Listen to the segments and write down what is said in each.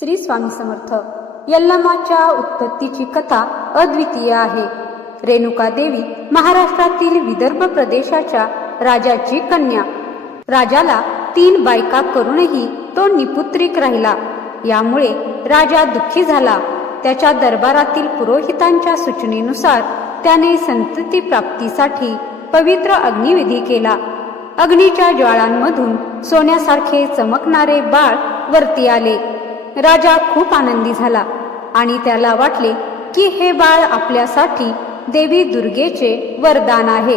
श्री स्वामी समर्थ. यल्लमाच्या उत्पत्तीची कथा अद्वितीय आहे. रेणुका देवी महाराष्ट्रातील विदर्भ प्रदेशाच्या राजाची कन्या. राजाला तीन बायका करूनही तो निपुत्रिक राहिला. यामुळे राजा दुःखी झाला. त्याच्या दरबारातील पुरोहितांच्या सूचनेनुसार त्याने संतती प्राप्तीसाठी पवित्र अग्निविधी केला. अग्नीच्या ज्वाळांमधून सोन्यासारखे चमकणारे बाळ वरती आले. राजा खूप आनंदी झाला आणि त्याला वाटले की हे बाळ आपल्यासाठी देवी दुर्गेचे वरदान आहे.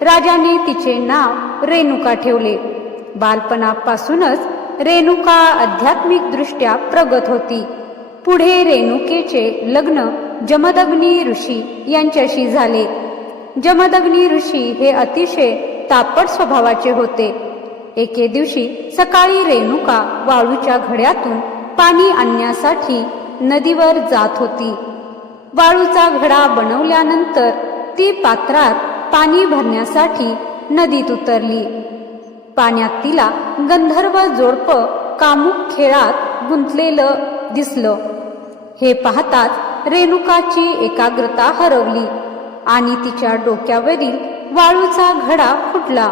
राजाने तिचे नाव रेणुका ठेवले. बालपणापासूनच रेणुका आध्यात्मिक दृष्ट्या प्रगत होती. पुढे रेणुकेचे लग्न जमदग्नी ऋषी यांच्याशी झाले. जमदग्नी ऋषी हे अतिशय तापट स्वभावाचे होते. एके दिवशी सकाळी रेणुका वाळूच्या घड्यातून पाणी आणण्यासाठी नदीवर जात होती. वाळूचा घडा बनवल्यानंतर ती पात्रात पाणी भरण्यासाठी नदीत उतरली. पाण्यात तिला गंधर्व जोडप कामुक खेळात गुंतलेलं दिसलं. हे पाहताच रेणुकाची एकाग्रता हरवली आणि तिच्या डोक्यावरील वाळूचा घडा फुटला.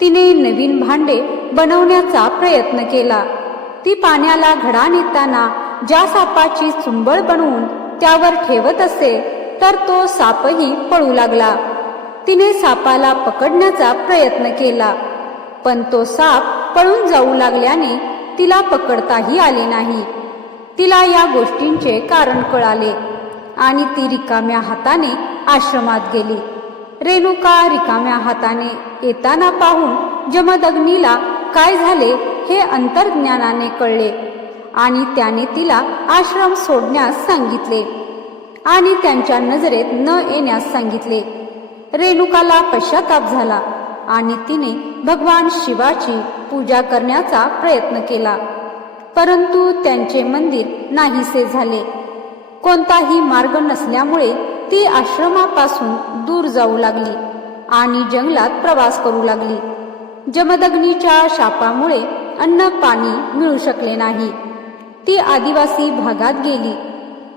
तिने नवीन भांडे बनवण्याचा प्रयत्न केला. ती पाण्याला घडा नेताना ज्या सापाची चुंबळ बनवून त्यावर ठेवत असे तर तो सापही पळू लागला. तिने सापाला पकडण्याचा प्रयत्न केला. पण तो साप पळून जाऊ लागल्याने तिला पकडताही आले नाही. तिला या गोष्टींचे कारण कळाले आणि ती रिकाम्या हाताने आश्रमात गेली. रेणुका रिकाम्या हाताने येताना पाहून जमदग्नीला काय झाले हे अंतर्ज्ञानाने कळले आणि त्याने तिला आश्रम सोडण्यास सांगितले आणि त्यांच्या नजरेत न येण्यास सांगितले. रेणुकाला पश्चाताप झाला आणि तिने भगवान शिवाची पूजा करण्याचा प्रयत्न केला. परंतु त्यांचे मंदिर नाहीसे झाले. कोणताही मार्ग नसल्यामुळे ती आश्रमापासून दूर जाऊ लागली आणि जंगलात प्रवास करू लागली. जमदग्नीच्या शापामुळे अन्न पाणी मिळू शकले नाही. ती आदिवासी भागात गेली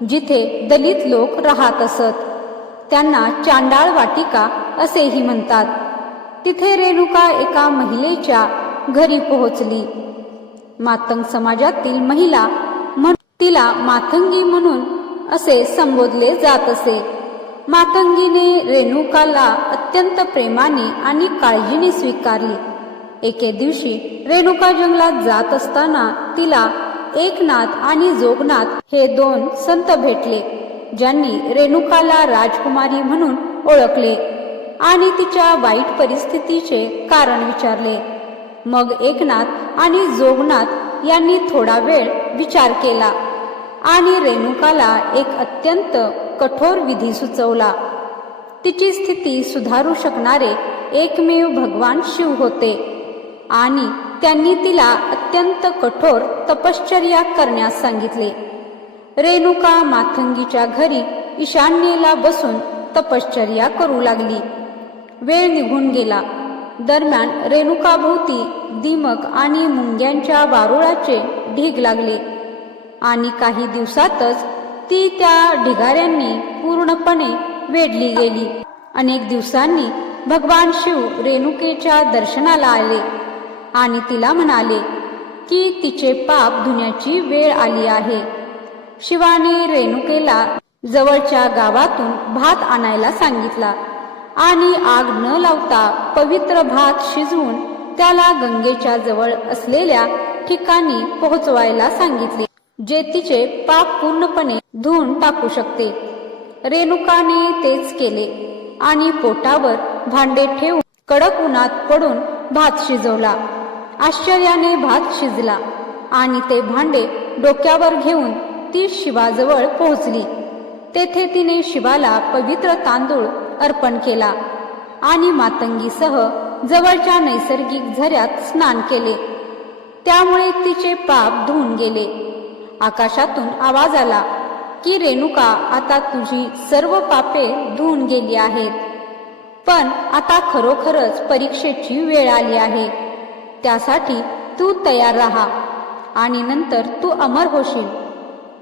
जिथे दलित लोक राहत असत. त्यांना चांडाळ वाटिका असेही म्हणतात. तिथे रेणुका एका महिलेच्या घरी पोहोचली. मातंग समाजातील महिला तिला मातंगी म्हणून असे संबोधले जात असे. मातंगीने रेणुकाला अत्यंत प्रेमाने आणि काळजीने स्वीकारली. एके दिवशी रेणुका जंगलात जात असताना तिला एकनाथ आणि जोगनाथ हे दोन संत भेटले ज्यांनी रेणुकाला राजकुमारी म्हणून ओळखले आणि तिच्या वाईट परिस्थितीचे कारण विचारले. मग एकनाथ आणि जोगनाथ यांनी थोडा वेळ विचार केला आणि रेणुकाला एक अत्यंत कठोर विधी सुचवला. तिची स्थिती सुधारू शकणारे एकमेव भगवान शिव होते. आणि त्यांनी तिला अत्यंत कठोर तपश्चर्या करण्यास सांगितले. रेणुका माथंगीच्या घरी ईशान्येला बसून तपश्चर्या करू लागली. वेळ निघून गेला. दरम्यान रेणुकाभोवती दिमक आणि मुंग्यांच्या वारुळाचे ढीग लागले. आणि काही दिवसातच ती त्या ढिगाऱ्यांनी पूर्णपणे वेढली गेली. अनेक दिवसांनी भगवान शिव रेणुकेच्या दर्शनाला आले. आणि तिला म्हणाले की तिचे पाप धुण्याची वेळ आली आहे. शिवाने रेणुकेला जवळच्या गावातून भात आणायला सांगितला आणि आग न लावता पवित्र भात शिजवून त्याला गंगेच्या जवळ असलेल्या ठिकाणी पोहोचवायला सांगितले जे तिचे पाप पूर्णपणे धुवून टाकू शकते. रेणुकाने तेच केले आणि पोटावर भांडे ठेवून कडक उन्हात पडून भात शिजवला. आश्चर्याने भात शिजला आणि ते भांडे डोक्यावर घेऊन ती शिवाजवळ पोहोचली. तेथे तिने शिवाला पवित्र तांदूळ अर्पण केला आणि मातंगीसह जवळच्या नैसर्गिक झऱ्यात स्नान केले. त्यामुळे तिचे पाप धुवून गेले. आकाशातून आवाज आला की रेणुका आता तुझी सर्व पापे धुवून गेली आहेत. पण आता खरोखरच परीक्षेची वेळ आली आहे. त्यासाठी तू तयार राहा आणि नंतर तू अमर होशील.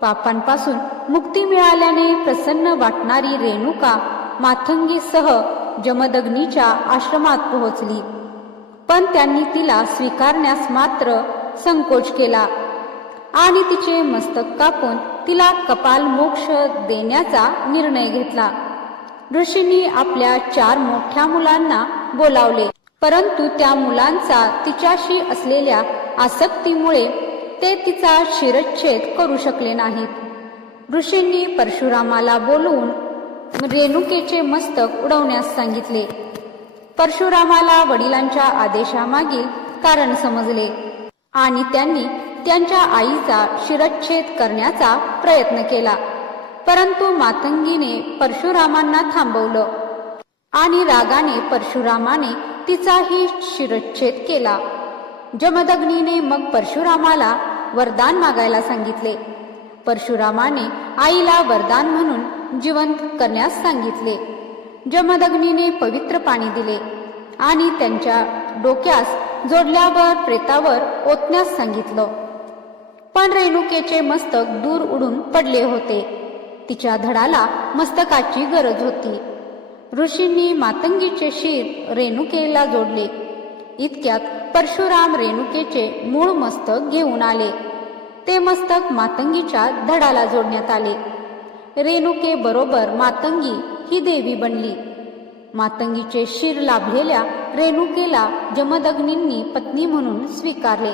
पापांपासून मुक्ती मिळाल्याने प्रसन्न वाटणारी रेणुका माथंगीसह जमदग्नीच्या आश्रमात पोहोचली. पण त्यांनी तिला स्वीकारण्यास मात्र संकोच केला आणि तिचे मस्तक कापून तिला कपाल मोक्ष देण्याचा निर्णय घेतला. ऋषींनी आपल्या चार मोठ्या मुलांना बोलावले. परंतु त्या मुलांचा तिच्याशी असलेल्या आसक्तीमुळे ते तिचा शिरच्छेद करू शकले नाहीत. ऋषींनी परशुरामाला बोलवून रेणुकेचे मस्तक उडवण्यास सांगितले. परशुरामाला वडिलांच्या आदेशामागील कारण समजले आणि त्यांनी त्यांच्या आईचा शिरच्छेद करण्याचा प्रयत्न केला. परंतु मातंगीने परशुरामांना थांबवलं आणि रागाने परशुरामाने तिचाही शिरच्छेद केला. जमदग्नीने मग परशुरामाला वरदान मागायला सांगितले. परशुरामाने आईला वरदान म्हणून जिवंत करण्यास सांगितले. जमदग्नीने पवित्र पाणी दिले आणि त्यांच्या डोक्यास जोडल्यावर प्रेतावर ओतण्यास सांगितलं. पण रेणुकेचे मस्तक दूर उडून पडले होते. तिच्या धडाला मस्तकाची गरज होती. ऋषींनी मातंगीचे शिर रेणुकेला जोडले. इतक्यात परशुराम रेणुकेचे मूळ मस्तक घेऊन आले. ते मस्तक मातंगीच्या धडाला जोडण्यात आले. रेणुके बरोबर मातंगी ही देवी बनली. मातंगीचे शिर लाभलेल्या रेणुकेला जमदग्नींनी पत्नी म्हणून स्वीकारले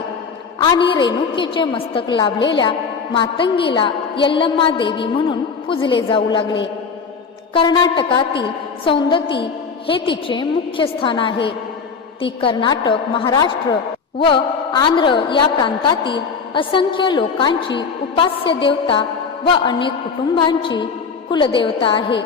आणि रेणुकेचे मस्तक लाभलेल्या मातंगीला यल्लम्मा देवी म्हणून पूजले जाऊ लागले. कर्नाटकातील सौंदती हे तिचे मुख्य स्थान आहे. ती कर्नाटक महाराष्ट्र व आंध्र या प्रांतातील असंख्य लोकांची उपास्य देवता व अनेक कुटुंबांची कुलदेवता आहे.